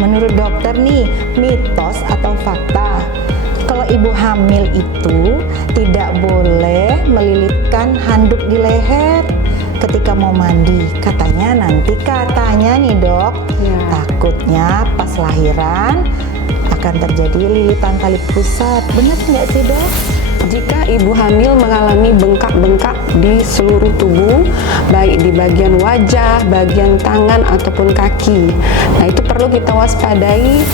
Menurut dokter nih, mitos atau fakta? Kalau ibu hamil itu tidak boleh melilitkan handuk di leher ketika mau mandi. Katanya nih dok, takutnya pas lahiran akan terjadi lilitan tali pusat. Benar nggak sih dok? Jika ibu hamil mengalami bengkak-bengkak di seluruh tubuh, baik di bagian wajah, bagian tangan, ataupun kaki, nah itu perlu kita waspadai.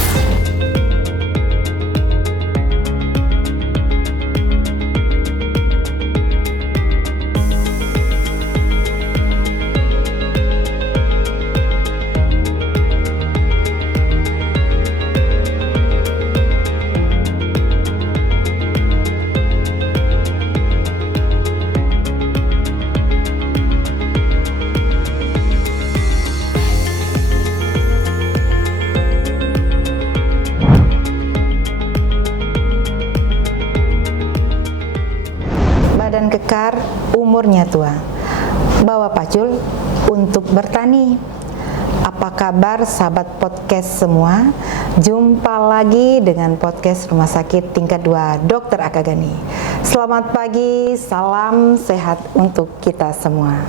Badan kekar, umurnya tua. Bawa pacul untuk bertani. Apa kabar sahabat podcast semua? Jumpa lagi dengan podcast Rumah Sakit Tingkat 2 Dr. Aka Gani. Selamat pagi, salam sehat untuk kita semua.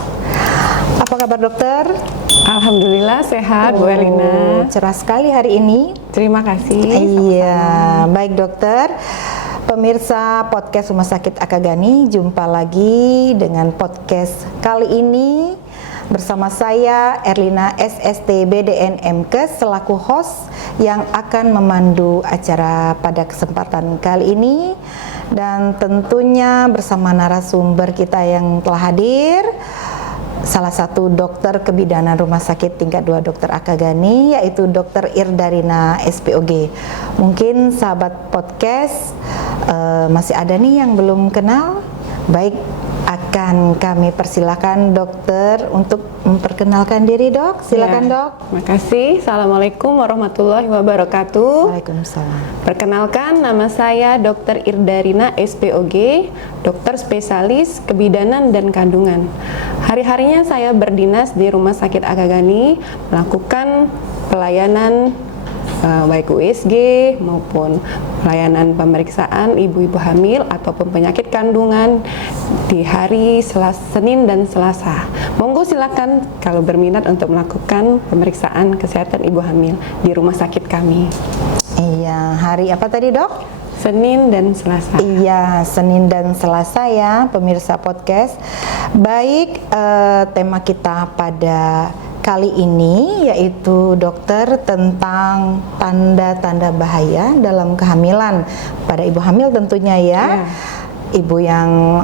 Apa kabar dokter? Alhamdulillah sehat, Bu Elina. Cerah sekali hari ini. Terima kasih. Iya, baik dokter. Pemirsa podcast Rumah Sakit Aka Gani, jumpa lagi dengan podcast kali ini bersama saya Erlina SST BDN MKes selaku host yang akan memandu acara pada kesempatan kali ini, dan tentunya bersama narasumber kita yang telah hadir, salah satu dokter kebidanan Rumah Sakit Tingkat 2 Dr. Aka Gani, yaitu Dr. Irdarina SPOG. Mungkin sahabat podcast masih ada nih yang belum kenal. Baik, akan kami persilakan dokter untuk memperkenalkan diri dok. Silakan dok. Terima kasih. Assalamualaikum warahmatullahi wabarakatuh. Waalaikumsalam. Perkenalkan, nama saya Dr. Irdarina SPOG, dokter spesialis kebidanan dan kandungan. Hari-harinya saya berdinas di Rumah Sakit Aka Gani, melakukan pelayanan baik USG maupun pelayanan pemeriksaan ibu-ibu hamil ataupun penyakit kandungan di hari Senin dan Selasa. Monggo silakan kalau berminat untuk melakukan pemeriksaan kesehatan ibu hamil di rumah sakit kami. Iya, hari apa tadi dok? Senin dan Selasa. Iya, Senin dan Selasa ya pemirsa podcast. Baik, tema kita pada kali ini yaitu dokter tentang tanda-tanda bahaya dalam kehamilan pada ibu hamil tentunya ya. Ibu yang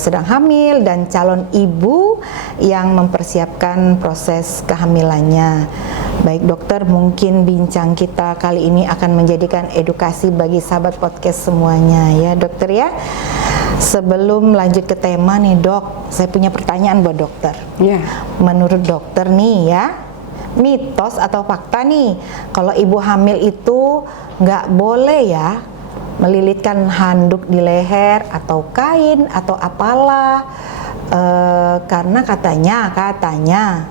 sedang hamil dan calon ibu yang mempersiapkan proses kehamilannya. Baik dokter, mungkin bincang kita kali ini akan menjadikan edukasi bagi sahabat podcast semuanya ya dokter ya. Sebelum lanjut ke tema nih dok, saya punya pertanyaan buat dokter. Menurut dokter nih ya, mitos atau fakta nih, kalau ibu hamil itu nggak boleh ya melilitkan handuk di leher atau kain atau apalah, karena katanya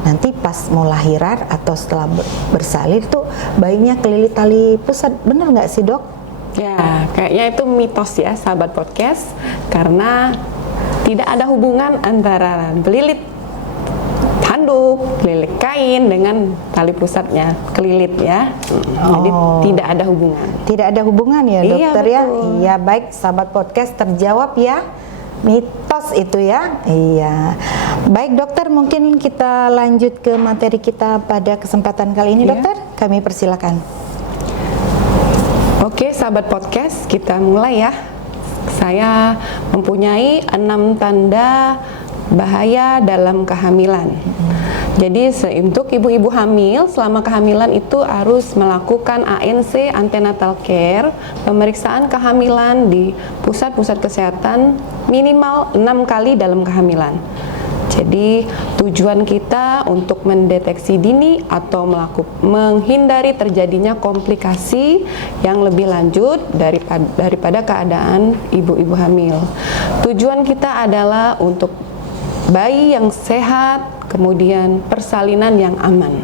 nanti pas mau lahiran atau setelah bersalin tuh bayinya kelilit tali pusat. Bener nggak sih dok? Ya, kayaknya itu mitos ya sahabat podcast, karena tidak ada hubungan antara kelilit handuk, kelilit kain dengan tali pusatnya kelilit ya. Jadi tidak ada hubungan. Tidak ada hubungan ya dokter ya. Betul. Iya baik sahabat podcast, terjawab ya mitos itu ya. Iya. Baik dokter, mungkin kita lanjut ke materi kita pada kesempatan kali ini dokter. Kami persilakan. Oke sahabat podcast, kita mulai ya. Saya mempunyai 6 tanda bahaya dalam kehamilan. Jadi untuk ibu-ibu hamil selama kehamilan itu harus melakukan ANC antenatal care, pemeriksaan kehamilan di pusat-pusat kesehatan minimal 6 kali dalam kehamilan. Jadi tujuan kita untuk mendeteksi dini atau menghindari terjadinya komplikasi yang lebih lanjut daripada keadaan ibu-ibu hamil. Tujuan kita adalah untuk bayi yang sehat, kemudian persalinan yang aman.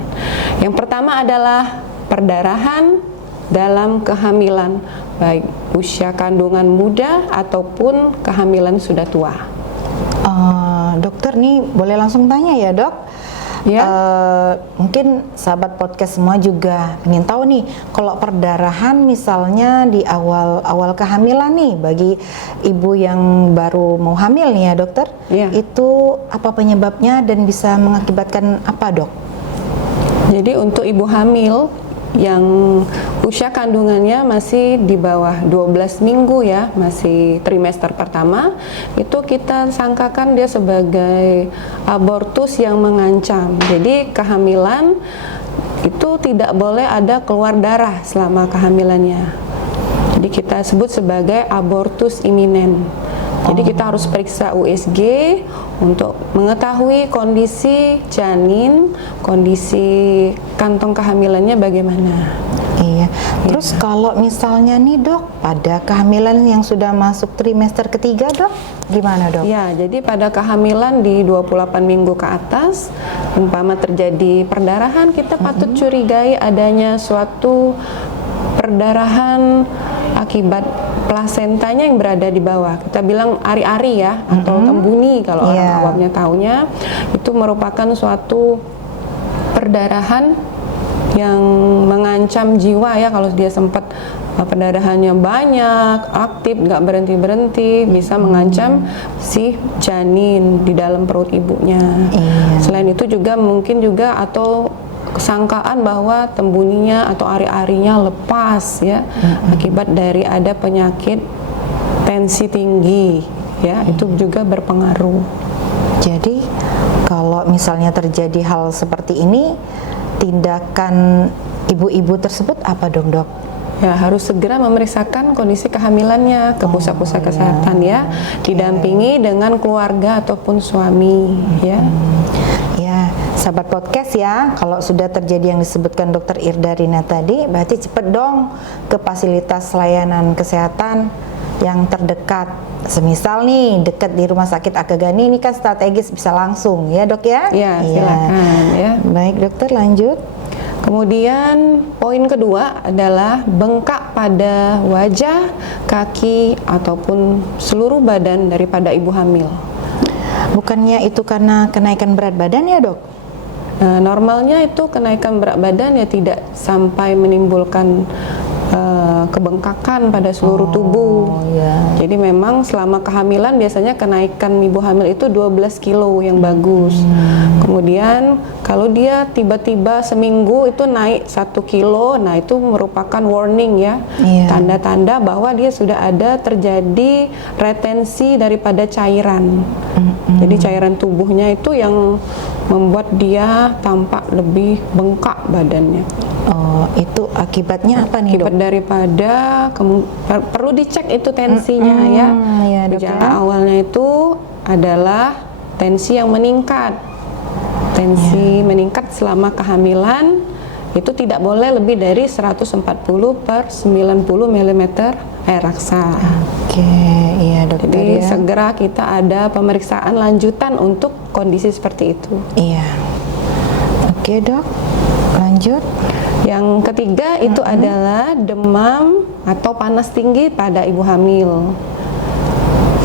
Yang pertama adalah perdarahan dalam kehamilan, baik usia kandungan muda ataupun kehamilan sudah tua. Dokter nih boleh langsung tanya ya dok? Ya. Mungkin sahabat podcast semua juga ingin tahu nih, kalau perdarahan misalnya di awal kehamilan nih bagi ibu yang baru mau hamil nih ya dokter, itu apa penyebabnya dan bisa mengakibatkan apa dok? Jadi untuk ibu hamil yang usia kandungannya masih di bawah 12 minggu ya, masih trimester pertama, itu kita sangkakan dia sebagai abortus yang mengancam. Jadi kehamilan itu tidak boleh ada keluar darah selama kehamilannya. Jadi kita sebut sebagai abortus iminen. Jadi kita harus periksa USG untuk mengetahui kondisi janin, kondisi kantong kehamilannya bagaimana. Iya. Terus kalau misalnya nih dok, pada kehamilan yang sudah masuk trimester ketiga dok, gimana dok? Ya, jadi pada kehamilan di 28 minggu ke atas, umpama terjadi perdarahan, kita patut curigai adanya suatu perdarahan akibat plasentanya yang berada di bawah. Kita bilang ari-ari ya, atau tembuni kalau orang awamnya taunya. Itu merupakan suatu perdarahan yang mengancam jiwa ya, kalau dia sempat perdarahannya banyak, aktif, nggak berhenti-berhenti, bisa mengancam si janin di dalam perut ibunya. Selain itu juga mungkin juga atau kesangkaan bahwa tembuninya atau ari-arinya lepas ya, akibat dari ada penyakit tensi tinggi ya, itu juga berpengaruh. Jadi kalau misalnya terjadi hal seperti ini, tindakan ibu-ibu tersebut apa dong dok? Ya, harus segera memeriksakan kondisi kehamilannya ke pusat-pusat kesehatan ya, didampingi dengan keluarga ataupun suami ya. Ya, sahabat podcast ya, kalau sudah terjadi yang disebutkan Dokter Irda Rina tadi, berarti cepet dong ke fasilitas layanan kesehatan yang terdekat. Semisal nih dekat di Rumah Sakit Akagani, ini kan strategis, bisa langsung ya dok ya? Iya, silakan ya. Baik dokter, lanjut. Kemudian poin kedua adalah bengkak pada wajah, kaki ataupun seluruh badan daripada ibu hamil. Bukannya itu karena kenaikan berat badan ya dok? Normalnya itu kenaikan berat badan ya tidak sampai menimbulkan kebengkakan pada seluruh tubuh. Jadi memang selama kehamilan biasanya kenaikan ibu hamil itu 12 kilo yang bagus. Kemudian kalau dia tiba-tiba seminggu itu naik 1 kilo, nah itu merupakan warning ya, tanda-tanda bahwa dia sudah ada terjadi retensi daripada cairan. Jadi cairan tubuhnya itu yang membuat dia tampak lebih bengkak badannya. Oh, itu akibatnya apa nih dok? Akibat daripada perlu dicek itu tensinya ya. Gejala awalnya itu adalah tensi yang meningkat. Tensi meningkat selama kehamilan itu tidak boleh lebih dari 140/90 mm air raksa. Oke, iya dokter. Jadi segera kita ada pemeriksaan lanjutan untuk kondisi seperti itu. Iya. Oke dok, lanjut. Yang ketiga itu adalah demam atau panas tinggi pada ibu hamil.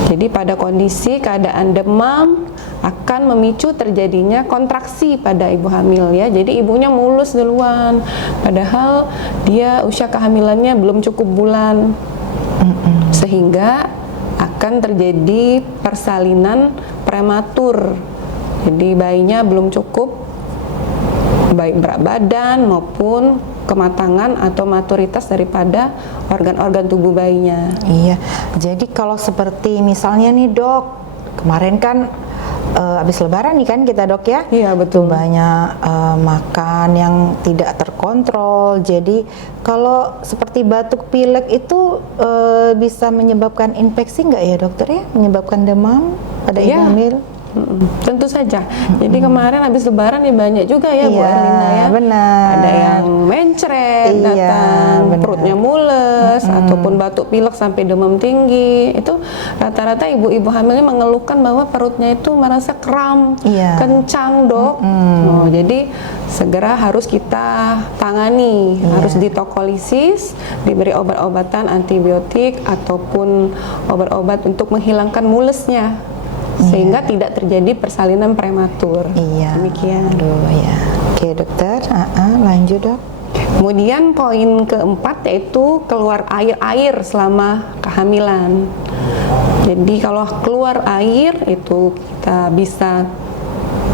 Jadi pada kondisi keadaan demam akan memicu terjadinya kontraksi pada ibu hamil ya. Jadi ibunya mulus duluan, padahal dia usia kehamilannya belum cukup bulan, sehingga akan terjadi persalinan prematur. Jadi bayinya belum cukup baik berat badan maupun kematangan atau maturitas daripada organ-organ tubuh bayinya. Iya, jadi kalau seperti misalnya nih dok, kemarin kan habis lebaran nih kan kita dok ya? Iya betul. Banyak makan yang tidak terkontrol, jadi kalau seperti batuk pilek itu bisa menyebabkan infeksi nggak ya dokter ya? Menyebabkan demam pada ibu hamil? Tentu saja. Jadi kemarin habis lebaran ya banyak juga ya Bu Erlina ya. Benar. Ada yang mencret, datang perutnya mules atau ataupun batuk pilek sampai demam tinggi, itu rata-rata ibu-ibu hamil ini mengeluhkan bahwa perutnya itu merasa kram, Iya. kencang, Dok. Oh, jadi segera harus kita tangani, harus ditokolisis, diberi obat-obatan antibiotik ataupun obat-obat untuk menghilangkan mulesnya, sehingga tidak terjadi persalinan prematur. Iya. Demikian. Aduh ya. Oke dokter, lanjut dok. Kemudian poin keempat yaitu keluar air selama kehamilan. Jadi kalau keluar air itu kita bisa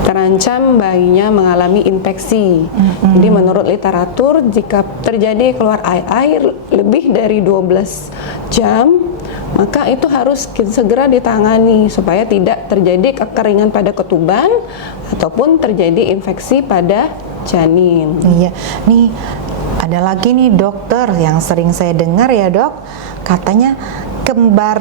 terancam bayinya mengalami infeksi. Jadi menurut literatur jika terjadi keluar air lebih dari 12 jam, maka itu harus segera ditangani supaya tidak terjadi kekeringan pada ketuban ataupun terjadi infeksi pada janin. Iya, nih ada lagi nih dokter yang sering saya dengar ya dok, katanya kembar,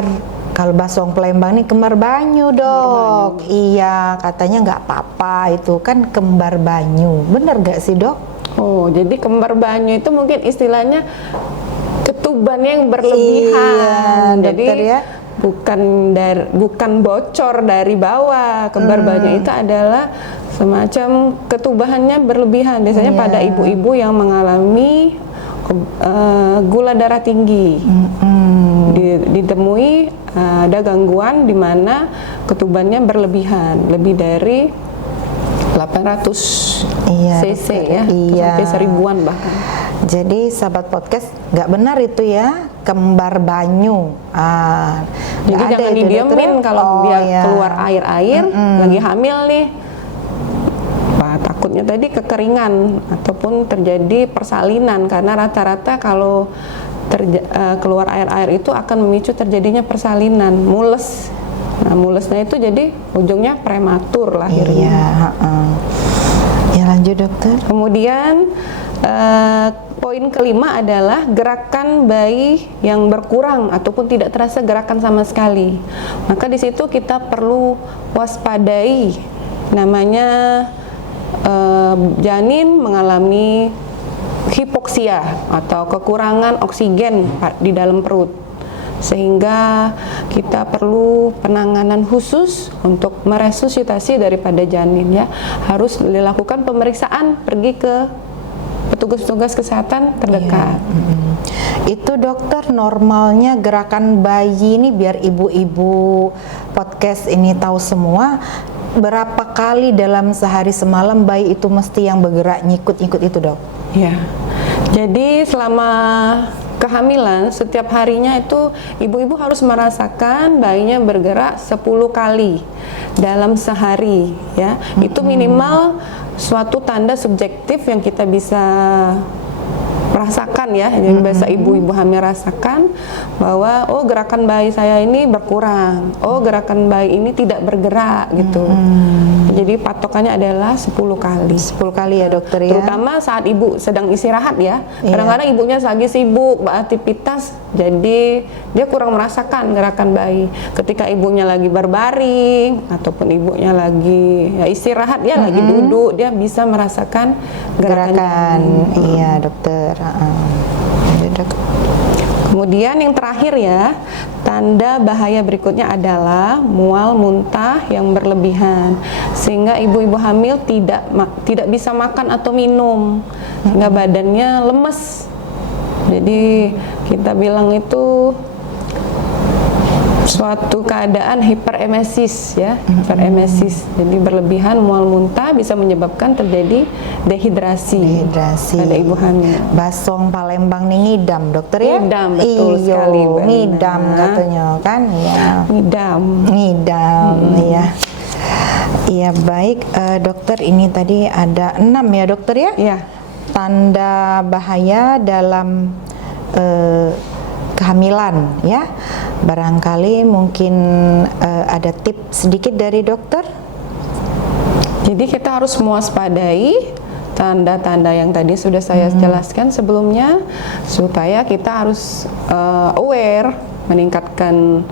kalau bahasa Palembang nih kembar banyu dok. Iya, katanya nggak apa-apa, itu kan kembar banyu, bener gak sih dok? Oh, jadi kembar banyu itu mungkin istilahnya ketuban yang berlebihan. Iya, Jadi dokter ya. bukan bocor dari bawah. Kembar banyu itu adalah semacam ketubahannya berlebihan. Biasanya pada ibu-ibu yang mengalami gula darah tinggi. Ditemui ada gangguan di mana ketubannya berlebihan, lebih dari 800 cc ya, sampai 1000-an bahkan. Jadi sahabat podcast nggak benar itu ya, kembar banyu. Jadi jangan didiemin kalau dia keluar air-air lagi hamil nih. Wah, takutnya tadi kekeringan ataupun terjadi persalinan, karena rata-rata kalau keluar air-air itu akan memicu terjadinya persalinan, mules. Nah, mulesnya itu jadi ujungnya prematur lahirnya. Ya lanjut dokter. Kemudian poin kelima adalah gerakan bayi yang berkurang ataupun tidak terasa gerakan sama sekali. Maka di situ kita perlu waspadai, namanya janin mengalami hipoksia atau kekurangan oksigen di dalam perut, sehingga kita perlu penanganan khusus untuk meresusitasi daripada janin ya. Harus dilakukan pemeriksaan, pergi ke petugas-petugas kesehatan terdekat. Itu dokter, normalnya gerakan bayi ini, biar ibu-ibu podcast ini tahu semua, berapa kali dalam sehari semalam bayi itu mesti yang bergerak nyikut-nyikut itu dok? Ya, jadi selama kehamilan setiap harinya itu ibu-ibu harus merasakan bayinya bergerak 10 kali dalam sehari ya. Itu minimal suatu tanda subjektif yang kita bisa rasakan ya, yang biasa ibu-ibu hamil rasakan, bahwa oh gerakan bayi saya ini berkurang, oh gerakan bayi ini tidak bergerak gitu. Jadi patokannya adalah 10 kali. 10 kali ya dokter ya. Terutama saat ibu sedang istirahat ya. Kadang-kadang ibunya lagi sibuk beraktivitas, jadi dia kurang merasakan gerakan bayi. Ketika ibunya lagi berbaring ataupun ibunya lagi ya istirahat, dia lagi duduk, dia bisa merasakan gerakan. Iya dokter. Kemudian yang terakhir ya, tanda bahaya berikutnya adalah mual muntah yang berlebihan, sehingga ibu-ibu hamil tidak bisa makan atau minum, sehingga badannya lemes. Jadi kita bilang itu suatu keadaan hiperemesis ya, hiperemesis. Jadi berlebihan mual muntah bisa menyebabkan terjadi dehidrasi pada ibu hamil. Basong Palembang nih ngidam dokter ya? Ngidam, betul sekali, Mbak ngidam Nina. katanya kan ya. Ngidam ya. Iya baik dokter, ini tadi ada 6 ya dokter ya? Iya. Tanda bahaya dalam kehamilan ya. Barangkali mungkin ada tips sedikit dari dokter. Jadi kita harus mewaspadai tanda-tanda yang tadi sudah saya jelaskan sebelumnya, supaya kita harus aware, meningkatkan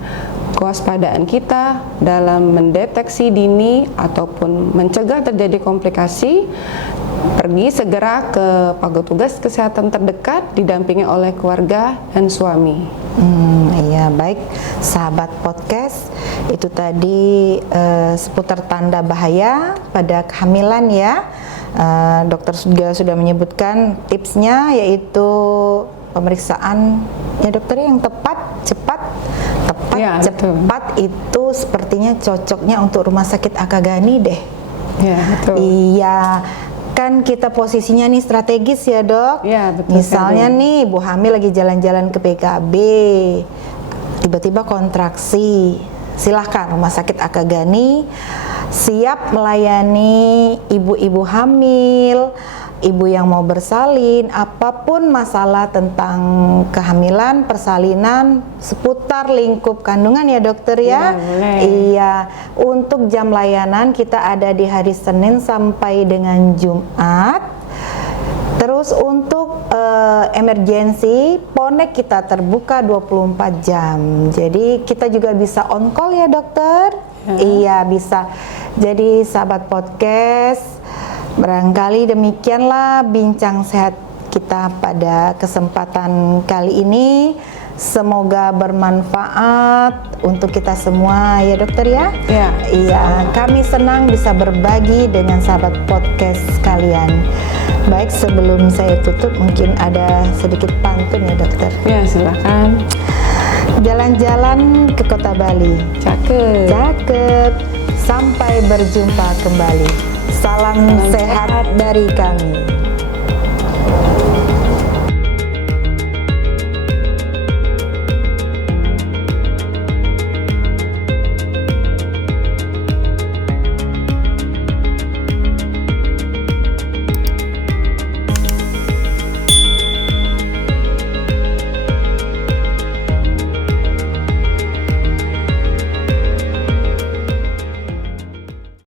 kewaspadaan kita dalam mendeteksi dini ataupun mencegah terjadi komplikasi pergi segera ke Pagotugas Kesehatan terdekat didampingi oleh keluarga dan suami. Iya, baik sahabat podcast, itu tadi seputar tanda bahaya pada kehamilan ya. Dokter juga sudah menyebutkan tipsnya, yaitu pemeriksaan ya dokter yang tepat, cepat, Ya, betul. cepat itu sepertinya cocoknya untuk Rumah Sakit Akagani deh. Ya, betul. Iya, kan kita posisinya nih strategis ya dok. Ya, betul Misalnya sekali. nih ibu hamil lagi jalan-jalan ke PKB, tiba-tiba kontraksi, silahkan Rumah Sakit Akagani siap melayani ibu-ibu hamil, ibu yang mau bersalin, apapun masalah tentang kehamilan, persalinan, seputar lingkup kandungan ya dokter ya. Ya, boleh. Iya, untuk jam layanan kita ada di hari Senin sampai dengan Jumat. Terus untuk emergency, Ponek kita terbuka 24 jam. Jadi kita juga bisa on call ya dokter? Iya, bisa. Jadi sahabat podcast, barangkali demikianlah bincang sehat kita pada kesempatan kali ini. Semoga bermanfaat untuk kita semua ya dokter ya. Ya. Iya, kami senang bisa berbagi dengan sahabat podcast sekalian. Baik, sebelum saya tutup mungkin ada sedikit pantun ya dokter. Ya, silakan. Jalan-jalan ke kota Bali. Cakep. Cakep. Sampai berjumpa kembali. Salam sehat dari kami.